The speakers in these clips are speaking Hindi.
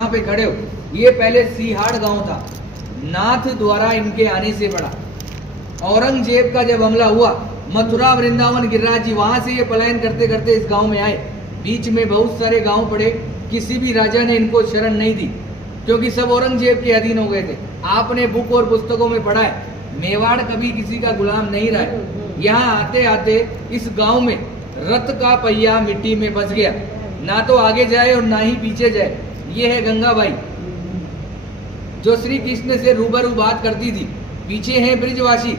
यहाँ पे खड़े हो, ये पहले सीहाड़ गांव था। नाथ द्वारा इनके आने से पड़ा। औरंगजेब का जब हमला हुआ, मथुरा वृंदावन गिरिराज जी वहां से ये पलायन करते करते इस गांव में आए। बीच में बहुत सारे गांव पड़े, किसी भी राजा ने इनको शरण नहीं दी, क्योंकि सब औरंगजेब के अधीन हो गए थे। आपने बुक और पुस्तकों में पढ़ा है, मेवाड़ कभी किसी का गुलाम नहीं रहा है। यहाँ आते आते इस गांव में रथ का पहिया मिट्टी में फंस गया, ना तो आगे जाए और ना ही पीछे जाए। ये है गंगाबाई, जो श्री कृष्ण से रूबरू बात करती थी। पीछे हैं ब्रिजवासी,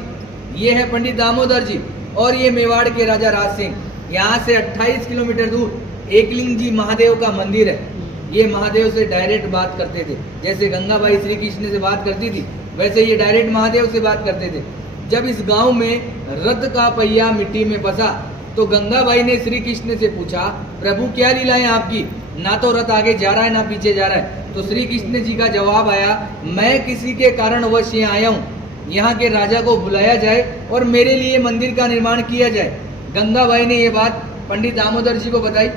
ये है पंडित दामोदर जी, और ये मेवाड़ के राजा राज सिंह। यहाँ से 28 किलोमीटर दूर एकलिंग जी महादेव का मंदिर है। ये महादेव से डायरेक्ट बात करते थे, जैसे गंगाबाई श्री कृष्ण से बात करती थी, वैसे ये डायरेक्ट महादेव से बात करते थे। जब इस गांव में रथ का पहिया मिट्टी में फंसा तो गंगाबाई ने श्री कृष्ण से पूछा, प्रभु क्या लीला है आपकी, ना तो रथ आगे जा रहा है ना पीछे जा रहा है। तो श्री कृष्ण जी का जवाब आया, मैं किसी के कारणवश यहाँ आया हूँ, यहाँ के राजा को बुलाया जाए और मेरे लिए मंदिर का निर्माण किया जाए। गंगाबाई ने ये बात पंडित दामोदर जी को बताई,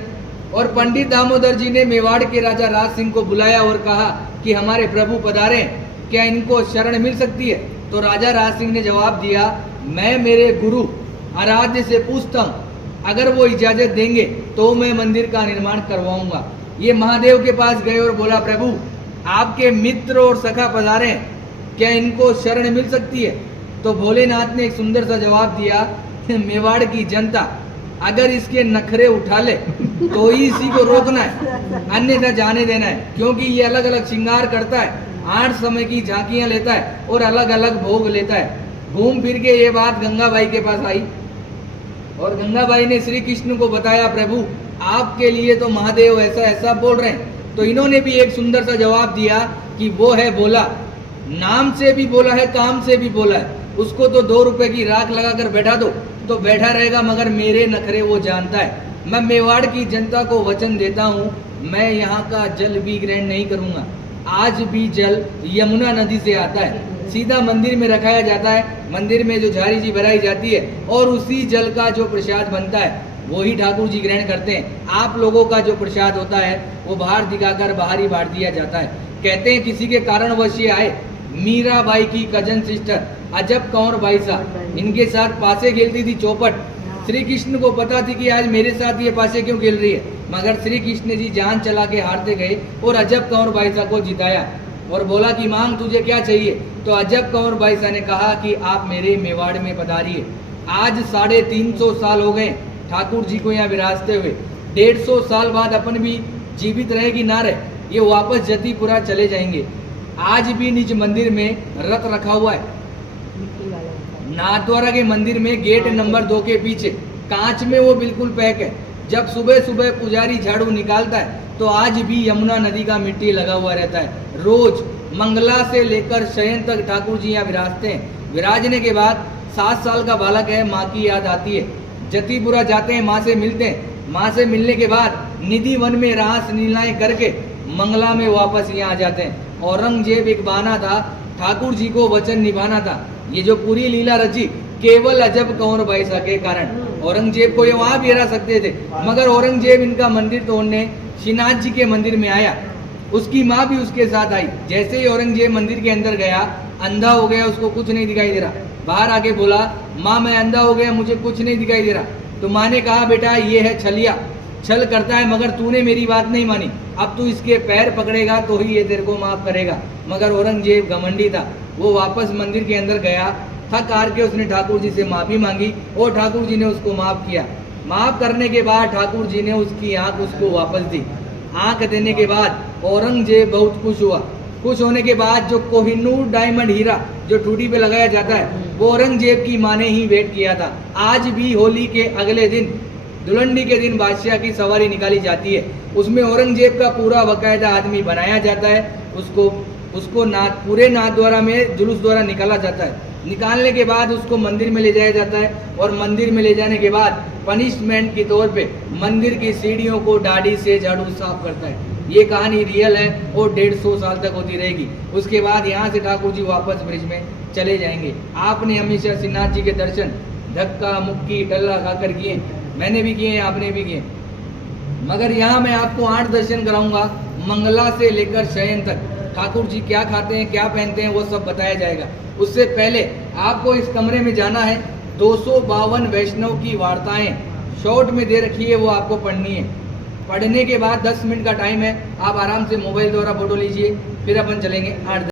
और पंडित दामोदर जी ने मेवाड़ के राजा राज सिंह को बुलाया और कहा कि हमारे प्रभु पधारे, क्या इनको शरण मिल सकती है। तो राजा राज सिंह ने जवाब दिया, मैं मेरे गुरु आराध्य से पूछता हूँ, अगर वो इजाजत देंगे तो मैं मंदिर का निर्माण करवाऊंगा। ये महादेव के पास गए और बोला, प्रभु आपके मित्र और सखा पधारे, क्या इनको शरण मिल सकती है। तो भोलेनाथ ने एक सुंदर सा जवाब दिया, मेवाड़ की जनता अगर इसके नखरे उठा ले तो ही इसी को रोकना है, अन्यथा जाने देना है, क्योंकि ये अलग अलग श्रृंगार करता है, 8 समय की झांकियां लेता है और अलग अलग भोग लेता है। घूम फिर के ये बात गंगाबाई के पास आई और गंगाबाई ने श्री कृष्ण को बताया, प्रभु आपके लिए तो महादेव ऐसा ऐसा बोल रहे हैं। तो इन्होंने भी एक सुंदर सा जवाब दिया कि वो है बोला, नाम से भी बोला है, काम से भी बोला है, उसको तो 2 रुपए की राख लगाकर बैठा दो तो बैठा रहेगा, मगर मेरे नखरे वो जानता है। मैं मेवाड़ की जनता को वचन देता हूँ, मैं यहाँ का जल भी ग्रहण नहीं करूँगा। आज भी जल यमुना नदी से आता है, सीधा मंदिर में रखाया जाता है, मंदिर में जो झारी जी भराई जाती है और उसी जल का जो प्रसाद बनता है वही ठाकुर जी ग्रहण करते हैं। आप लोगों का जो प्रसाद होता है वो बाहर दिखाकर बाहर ही बांट दिया जाता है। कहते हैं किसी के कारणवश ये आए, मीराबाई की कजन सिस्टर अजब कंवर बाई साहब, इनके साथ पासे खेलती थी चौपट। श्री कृष्ण को पता थी कि आज मेरे साथ ये पासे क्यों खेल रही है, मगर श्री कृष्ण जी जान चला के हारते गए और अजब कंवर बाई साहब को जिताया और बोला कि मांग तुझे क्या चाहिए। तो अजब कंवर बाई साहब ने कहा कि आप मेरे मेवाड़ में पधारिए। आज 350 साल हो गए ठाकुर जी को यहाँ विराजते हुए, 150 साल बाद अपन भी जीवित रहे कि ना रहे, ये वापस जतीपुरा चले जाएंगे। आज भी निज मंदिर में रथ रखा हुआ है, नाथद्वारा के मंदिर में गेट नंबर 2 के पीछे कांच में वो बिल्कुल पैक है। जब सुबह सुबह पुजारी झाड़ू निकालता है तो आज भी यमुना नदी का मिट्टी लगा हुआ रहता है। रोज मंगला से लेकर शयन तक ठाकुर जी यहाँ विराजते हैं। विराजने के बाद 7 साल का बालक है, माँ की याद आती है, जतीपुरा जाते हैं, माँ से मिलते हैं। माँ से मिलने के बाद निधि वन में रास लीलाएं करके मंगला में वापस यहाँ आ जाते हैं। औरंगजेब एक बहाना था, ठाकुर जी को वचन निभाना था। ये जो पूरी लीला रची केवल अजब कंवर बाई साहब के कारण। औरंगजेब को ये वहां भी हरा सकते थे, मगर औरंगजेब इनका मंदिर तोड़ने श्रीनाथ जी के मंदिर में आया। उसकी माँ भी उसके साथ आई। जैसे ही औरंगजेब मंदिर के अंदर गया, अंधा हो गया, उसको कुछ नहीं दिखाई दे रहा। बाहर आके बोला, माँ मैं अंधा हो गया, मुझे कुछ नहीं दिखाई दे रहा। तो माँ ने कहा, बेटा ये है छलिया, छल करता है, मगर तूने मेरी बात नहीं मानी, अब तू इसके पैर पकड़ेगा तो ही ये तेरे को माफ करेगा। मगर औरंगजेब घमंडी था, वो वापस मंदिर के अंदर गया, थक हार के उसने ठाकुर जी से माफी मांगी और ठाकुर जी ने उसको माफ किया। माफ करने के बाद ठाकुर जी ने उसकी आंख उसको वापस दी। आंख देने के बाद औरंगजेब बहुत खुश हुआ। खुश होने के बाद जो कोहिनूर डायमंड हीरा जो ठूठी पे लगाया जाता है वो औरंगजेब की माँ ने ही वेट किया था। आज भी होली के अगले दिन, दुलंडी के दिन बादशाह की सवारी निकाली जाती है, उसमें औरंगजेब का पूरा बाकायदा आदमी बनाया जाता है। उसको नाथ पूरे नाथद्वारा में जुलूस द्वारा निकाला जाता है। निकालने के बाद उसको मंदिर में ले जाया जाता है और मंदिर में ले जाने के बाद पनिशमेंट के तौर पे मंदिर की सीढ़ियों को दाढ़ी से झाड़ू साफ करता है। ये कहानी रियल है और 150 साल तक होती रहेगी। उसके बाद यहाँ से ठाकुर जी वापस ब्रिज में चले जाएंगे। आपने हमेशा श्रीनाथ जी के दर्शन धक्का मुक्की टल्ला खाकर किए, मैंने भी किए, आपने भी किए, मगर यहाँ मैं आपको 8 दर्शन कराऊंगा। मंगला से लेकर शयन तक ठाकुर जी क्या खाते हैं, क्या पहनते हैं, वो सब बताया जाएगा। उससे पहले आपको इस कमरे में जाना है। 252 वैष्णव की वार्ताएं शॉर्ट में दे रखी है, वो आपको पढ़नी है। पढ़ने के बाद 10 मिनट का टाइम है, आप आराम से मोबाइल द्वारा फोटो लीजिए, फिर अपन चलेंगे 8